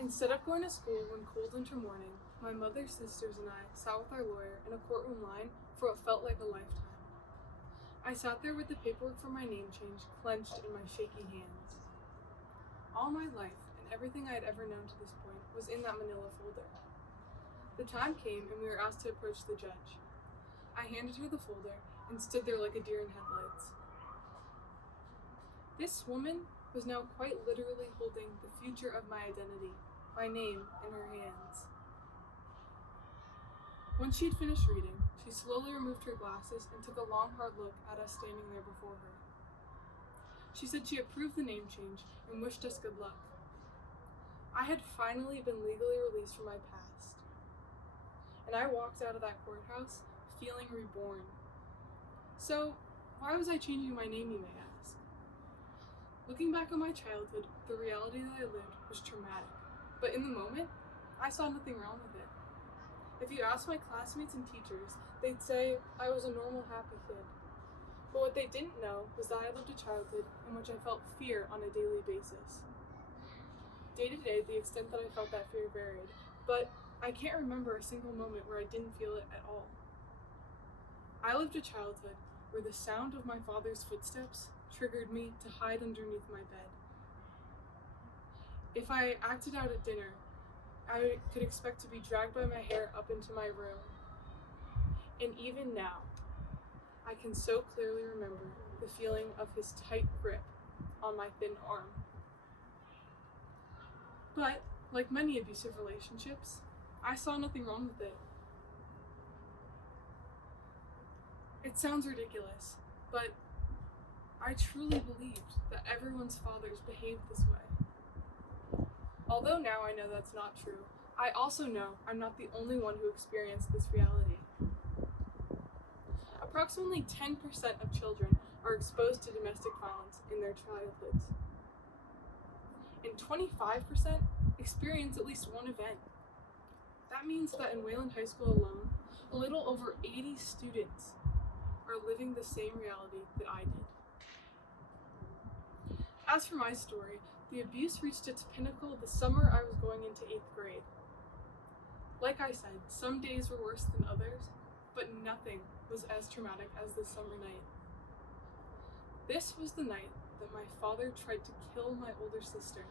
Instead of going to school one cold winter morning, my mother's sisters and I sat with our lawyer in a courtroom line for what felt like a lifetime. I sat there with the paperwork for my name change clenched in my shaky hands. All my life and everything I had ever known to this point was in that manila folder. The time came and we were asked to approach the judge. I handed her the folder and stood there like a deer in headlights. This woman was now quite literally holding the future of my identity, my name, in her hands. When she had finished reading, she slowly removed her glasses and took a long, hard look at us standing there before her. She said she approved the name change and wished us good luck. I had finally been legally released from my past, and I walked out of that courthouse feeling reborn. So, why was I changing my name, you may ask? Looking back on my childhood, the reality that I lived was traumatic, but in the moment, I saw nothing wrong with it. If you ask my classmates and teachers, they'd say I was a normal, happy kid. But what they didn't know was that I lived a childhood in which I felt fear on a daily basis. Day to day, the extent that I felt that fear varied, but I can't remember a single moment where I didn't feel it at all. I lived a childhood where the sound of my father's footsteps triggered me to hide underneath my bed. If I acted out at dinner, I could expect to be dragged by my hair up into my room. And even now, I can so clearly remember the feeling of his tight grip on my thin arm. But, like many abusive relationships, I saw nothing wrong with it. It sounds ridiculous, but I truly believed that everyone's fathers behaved this way. Although now I know that's not true, I also know I'm not the only one who experienced this reality. Approximately 10% of children are exposed to domestic violence in their childhoods, and 25% experience at least one event. That means that in Wayland High School alone, a little over 80 students are living the same reality that I did. As for my story, the abuse reached its pinnacle the summer I was going into 8th grade. Like I said, some days were worse than others, but nothing was as traumatic as this summer night. This was the night that my father tried to kill my older sister,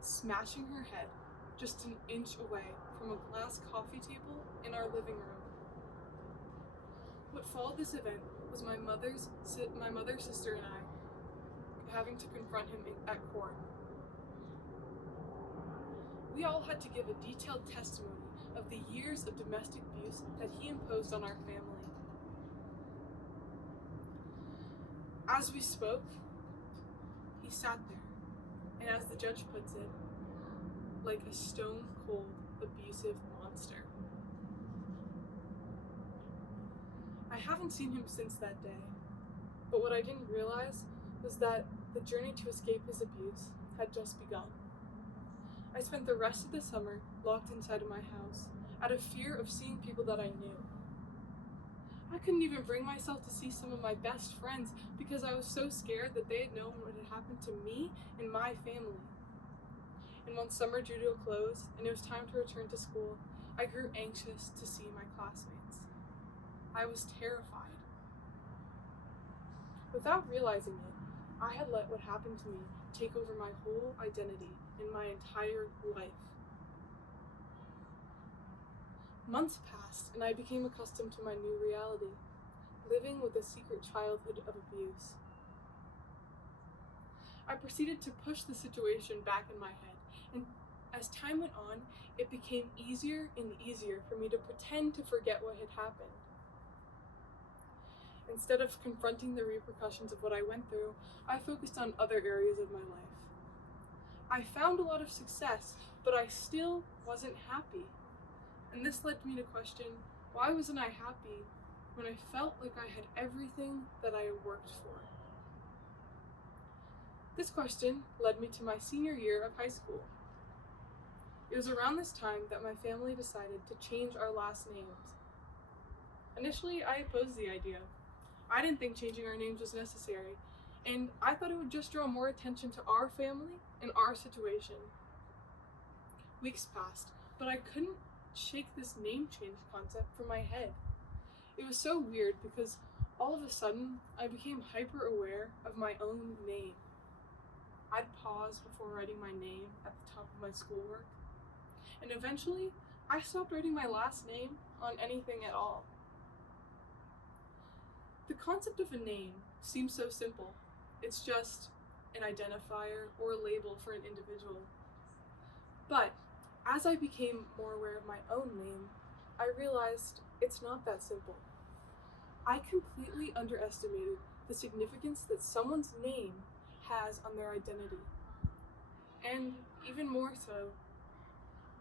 smashing her head just an inch away from a glass coffee table in our living room. What followed this event was my mother, sister, and I having to confront him at court. We all had to give a detailed testimony of the years of domestic abuse that he imposed on our family. As we spoke, he sat there, and as the judge puts it, like a stone-cold, abusive monster. I haven't seen him since that day, but what I didn't realize was that the journey to escape his abuse had just begun. I spent the rest of the summer locked inside of my house, out of fear of seeing people that I knew. I couldn't even bring myself to see some of my best friends because I was so scared that they had known what had happened to me and my family. And once summer drew to a close and it was time to return to school, I grew anxious to see my classmates. I was terrified. Without realizing it, I had let what happened to me take over my whole identity and my entire life. Months passed and I became accustomed to my new reality, living with a secret childhood of abuse. I proceeded to push the situation back in my head, and as time went on, it became easier and easier for me to pretend to forget what had happened. Instead of confronting the repercussions of what I went through, I focused on other areas of my life. I found a lot of success, but I still wasn't happy. And this led me to question, why wasn't I happy when I felt like I had everything that I had worked for? This question led me to my senior year of high school. It was around this time that my family decided to change our last names. Initially, I opposed the idea. I didn't think changing our names was necessary, and I thought it would just draw more attention to our family and our situation. Weeks passed, but I couldn't shake this name change concept from my head. It was so weird because all of a sudden I became hyper aware of my own name. I'd pause before writing my name at the top of my schoolwork, and eventually I stopped writing my last name on anything at all. The concept of a name seems so simple. It's just an identifier or a label for an individual. But as I became more aware of my own name, I realized it's not that simple. I completely underestimated the significance that someone's name has on their identity. And even more so,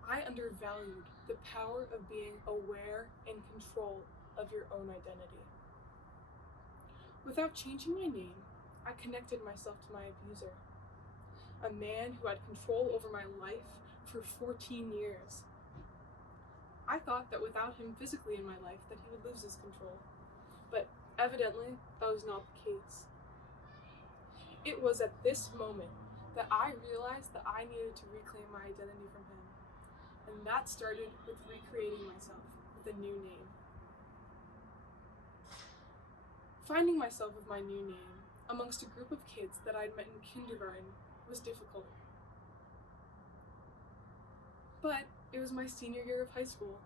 I undervalued the power of being aware and control of your own identity. Without changing my name, I connected myself to my abuser, a man who had control over my life for 14 years. I thought that without him physically in my life that he would lose his control, but evidently that was not the case. It was at this moment that I realized that I needed to reclaim my identity from him, and that started with recreating myself with a new name. Finding myself with my new name amongst a group of kids that I'd met in kindergarten was difficult. But it was my senior year of high school.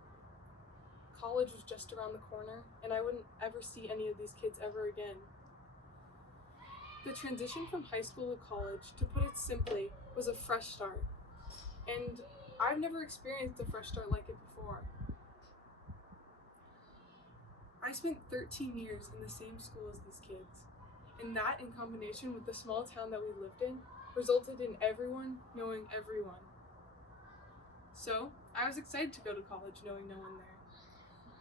College was just around the corner, and I wouldn't ever see any of these kids ever again. The transition from high school to college, to put it simply, was a fresh start. And I've never experienced a fresh start like it before. I spent 13 years in the same school as these kids, and that, in combination with the small town that we lived in, resulted in everyone knowing everyone. So, I was excited to go to college knowing no one there.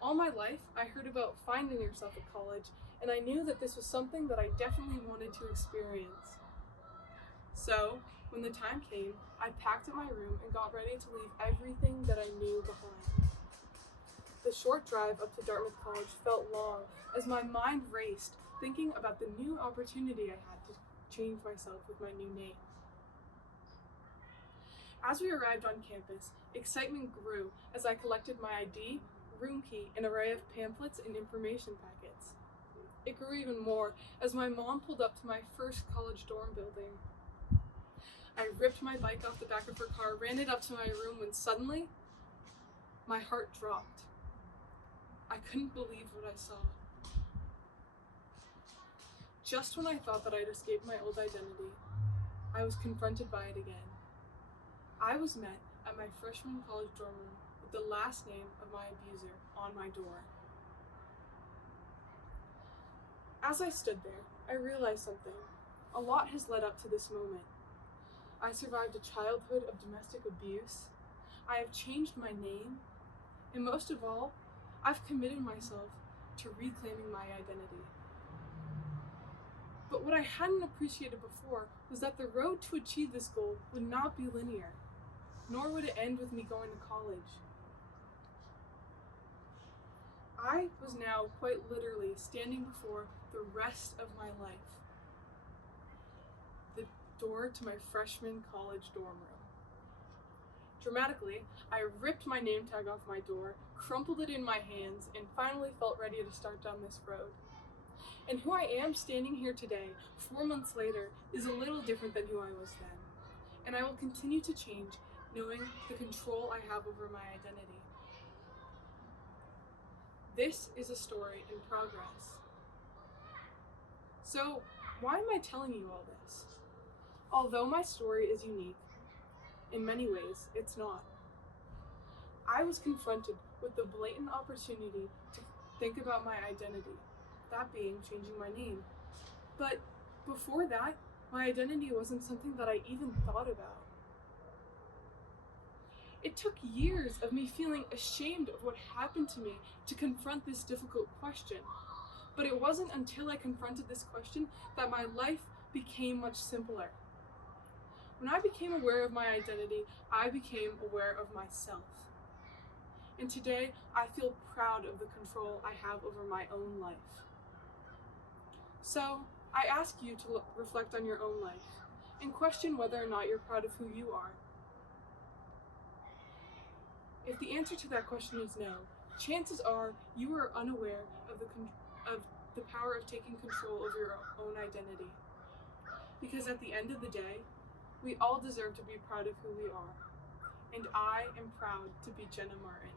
All my life, I heard about finding yourself at college, and I knew that this was something that I definitely wanted to experience. So, when the time came, I packed up my room and got ready to leave everything that I knew behind. The short drive up to Dartmouth College felt long as my mind raced, thinking about the new opportunity I had to change myself with my new name. As we arrived on campus, excitement grew as I collected my ID, room key, an array of pamphlets and information packets. It grew even more as my mom pulled up to my first college dorm building. I ripped my bike off the back of her car, ran it up to my room, when suddenly, my heart dropped. I couldn't believe what I saw. Just when I thought that I'd escaped my old identity, I was confronted by it again. I was met at my freshman college dorm room with the last name of my abuser on my door. As I stood there, I realized something. A lot has led up to this moment. I survived a childhood of domestic abuse. I have changed my name. And most of all, I've committed myself to reclaiming my identity. But what I hadn't appreciated before was that the road to achieve this goal would not be linear, nor would it end with me going to college. I was now quite literally standing before the rest of my life. The door to my freshman college dorm room. Dramatically, I ripped my name tag off my door, crumpled it in my hands, and finally felt ready to start down this road. And who I am standing here today, 4 months later, is a little different than who I was then. And I will continue to change, knowing the control I have over my identity. This is a story in progress. So, why am I telling you all this? Although my story is unique, in many ways, it's not. I was confronted with the blatant opportunity to think about my identity, that being changing my name. But before that, my identity wasn't something that I even thought about. It took years of me feeling ashamed of what happened to me to confront this difficult question. But it wasn't until I confronted this question that my life became much simpler. When I became aware of my identity, I became aware of myself. And today, I feel proud of the control I have over my own life. So, I ask you to reflect on your own life and question whether or not you're proud of who you are. If the answer to that question is no, chances are you are unaware of the power of taking control of your own identity. Because at the end of the day, we all deserve to be proud of who we are. And I am proud to be Jenna Martin.